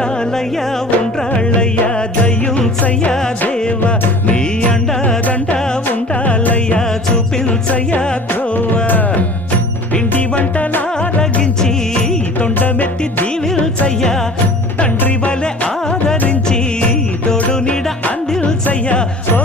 ఉండాలయ్యా ఉండ్రాళ్ళయ్యా దయ్యుంచయ్యా దేవా నీ అండదండ ఉండాలయ్యా చూపించయ్యా త్రోవా ఇంటి వంటలారగించి తొండమెత్తి దీవిల్చయ్యా తండ్రి వలె ఆదరించి తోడు నీడ అందిల్చయ్యా ఓ